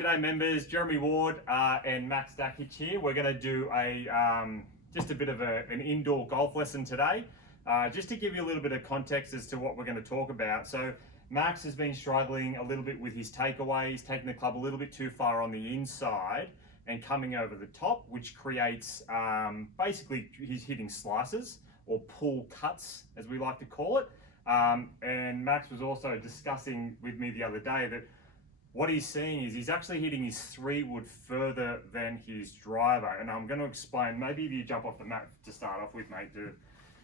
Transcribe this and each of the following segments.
G'day members, Jeremy Ward and Max Dakic here. We're going to do just a bit of an indoor golf lesson today, just to give you a little bit of context as to what we're going to talk about. So Max has been struggling a little bit with his takeaways, taking the club a little bit too far on the inside and coming over the top, which creates basically he's hitting slices or pull cuts, as we like to call it. And Max was also discussing with me the other day that what he's seeing is he's actually hitting his 3-wood further than his driver. And I'm going to explain, maybe if you jump off the mat to start off with, mate, do.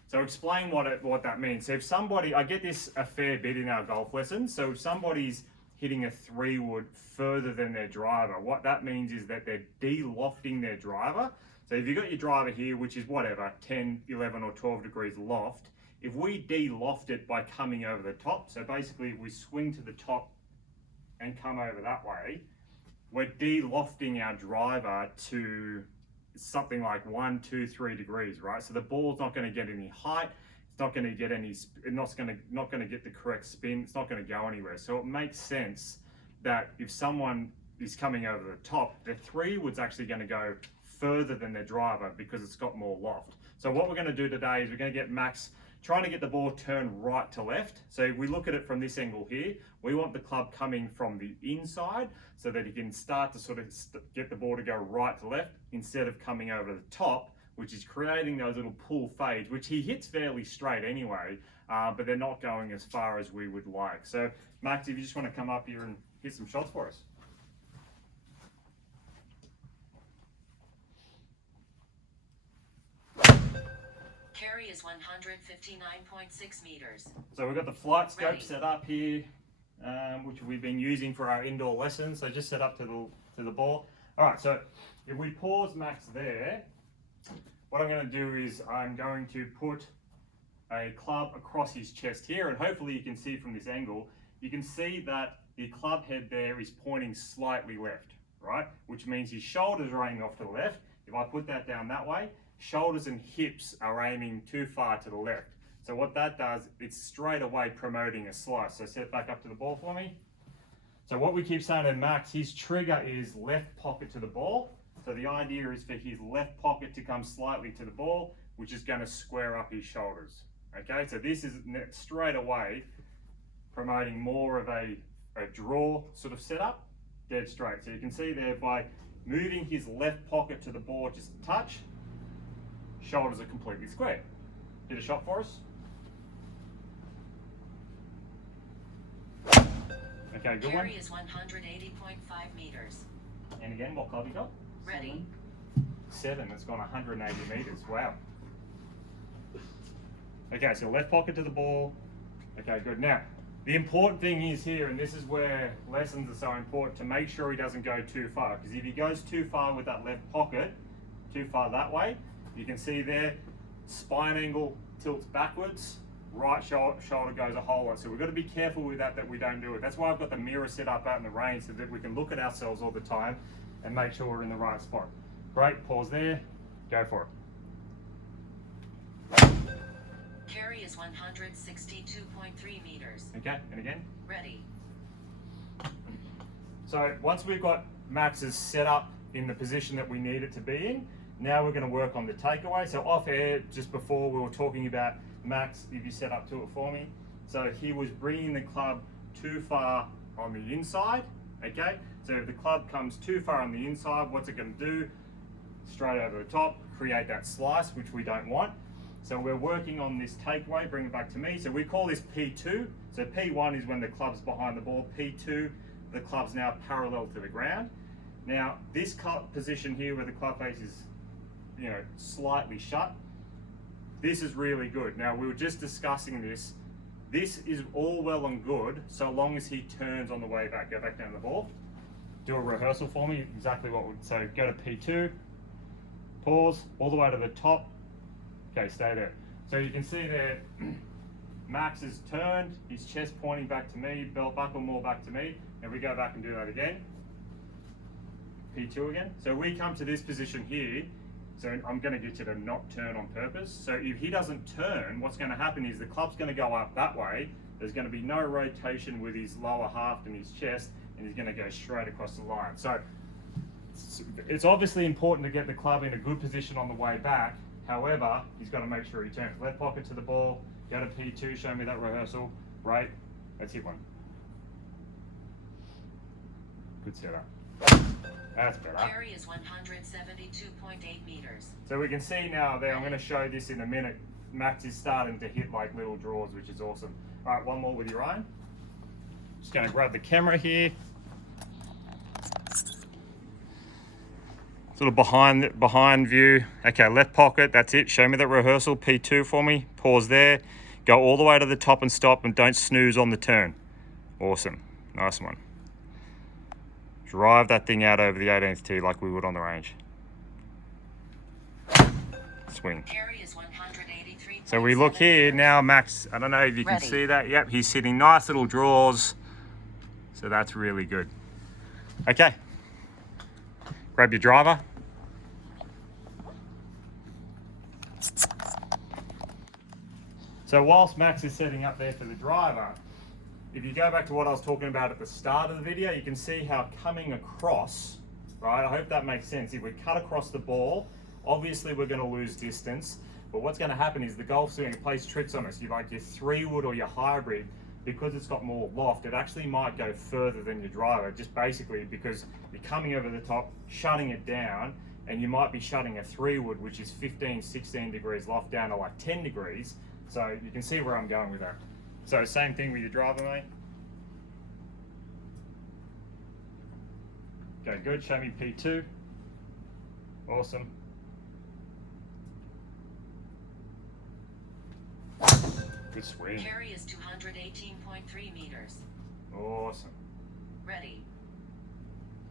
So explain what that means. So if somebody, I get this a fair bit in our golf lessons. So if somebody's hitting a 3-wood further than their driver, what that means is that they're de-lofting their driver. So if you've got your driver here, which is whatever, 10, 11 or 12 degrees loft, if we de-loft it by coming over the top, so basically if we swing to the top and come over that way, we're de-lofting our driver to something like 1, 2, 3 degrees, right? So the ball's not going to get any height, it's not going to get any, not going to get the correct spin, it's not going to go anywhere. So it makes sense that if someone is coming over the top, their 3-wood's actually going to go further than their driver because it's got more loft. So what we're going to do today is we're going to get Max trying to get the ball turned right to left. So if we look at it from this angle here, we want the club coming from the inside so that he can start to sort of get the ball to go right to left instead of coming over the top, which is creating those little pull fades, which he hits fairly straight anyway, but they're not going as far as we would like. So Max, if you just want to come up here and hit some shots for us. Carry is 159.6 meters. So we've got the flight scope set up here, which we've been using for our indoor lessons. So just set up to the ball. All right, so if we pause Max there, what I'm going to do is I'm going to put a club across his chest here, and hopefully you can see from this angle, you can see that the club head there is pointing slightly left, right? Which means his shoulders are aiming off to the left. If I put that down that way, shoulders and hips are aiming too far to the left. So what that does, it's straight away promoting a slice. So set back up to the ball for me. So what we keep saying to Max, his trigger is left pocket to the ball. So the idea is for his left pocket to come slightly to the ball, which is going to square up his shoulders. Okay, so this is straight away promoting more of a draw sort of setup, dead straight. So you can see there by moving his left pocket to the ball just a touch, shoulders are completely square. Hit a shot for us. Okay, good one. Carry is 180.5 meters. And again, what club you got? Ready. 7. It's gone 180 meters. Wow. Okay, so left pocket to the ball. Okay, good. Now, the important thing is here, and this is where lessons are so important, to make sure he doesn't go too far. Because if he goes too far with that left pocket, too far that way, you can see there, spine angle tilts backwards, right shoulder goes a whole lot. So we've got to be careful with that we don't do it. That's why I've got the mirror set up out in the range so that we can look at ourselves all the time and make sure we're in the right spot. Great, pause there, go for it. Carry is 162.3 meters. Okay, and again. Ready. So once we've got Max's set up in the position that we need it to be in, now we're going to work on the takeaway. So off air, just before we were talking about Max, if you set up to it for me. So he was bringing the club too far on the inside, okay? So if the club comes too far on the inside, what's it going to do? Straight over the top, create that slice, which we don't want. So we're working on this takeaway, bring it back to me. So we call this P2. So P1 is when the club's behind the ball. P2, the club's now parallel to the ground. Now, this position here where the club face is, slightly shut, this is really good. Now, we were just discussing this. This is all well and good so long as he turns on the way back. Go back down the ball. Do a rehearsal for me, exactly what would, so go to P2, pause, all the way to the top. Okay, stay there. So you can see there, Max has turned, his chest pointing back to me, belt buckle more back to me, and we go back and do that again. P2 again. So we come to this position here, so I'm going to get you to not turn on purpose. So if he doesn't turn, what's going to happen is the club's going to go up that way. There's going to be no rotation with his lower half and his chest, and he's going to go straight across the line. So it's obviously important to get the club in a good position on the way back. However, he's got to make sure he turns left pocket to the ball, go to P2, show me that rehearsal. Right, let's hit one. Good setup. That's better. Carry is 172.8 meters. So we can see now there, I'm going to show this in a minute, Max is starting to hit like little draws, which is awesome. All right, one more with your own. Just going to grab the camera here. Sort of behind view. Okay, left pocket, that's it. Show me that rehearsal, P2 for me. Pause there. Go all the way to the top and stop, and don't snooze on the turn. Awesome, nice one. Drive that thing out over the 18th tee like we would on the range. Swing. Carry is 183. So we look here now, Max, I don't know if you can see that. Yep, he's hitting nice little draws. So that's really good. Okay. Grab your driver. So whilst Max is setting up there for the driver, if you go back to what I was talking about at the start of the video, you can see how coming across, right? I hope that makes sense. If we cut across the ball, obviously we're going to lose distance, but what's going to happen is the golf swing plays tricks on us. You like your 3-wood or your hybrid, because it's got more loft, it actually might go further than your driver, just basically because you're coming over the top, shutting it down, and you might be shutting a 3-wood, which is 15, 16 degrees loft down to like 10 degrees. So you can see where I'm going with that. So same thing with your driver, mate. Okay, good, show me P2. Awesome. Good swing. Carry is 218.3 meters. Awesome. Ready.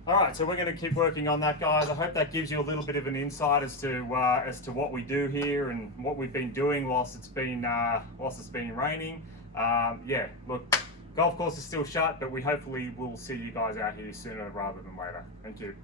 All right, so we're going to keep working on that, guys. I hope that gives you a little bit of an insight as to what we do here and what we've been doing whilst it's been raining. Yeah, look, golf course is still shut, but we hopefully will see you guys out here sooner rather than later. Thank you.